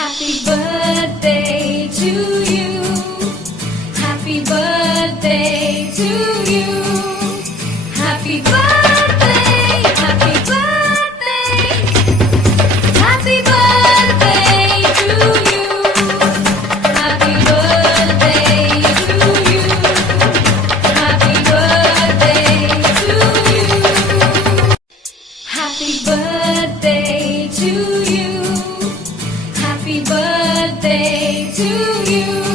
Happy birthday to you. Happy birthday to you. Happy birthday, happy birthday. Happy birthday to you. Happy birthday to you. Happy birthday to you. Happy birthday to you. Happy birthday to you.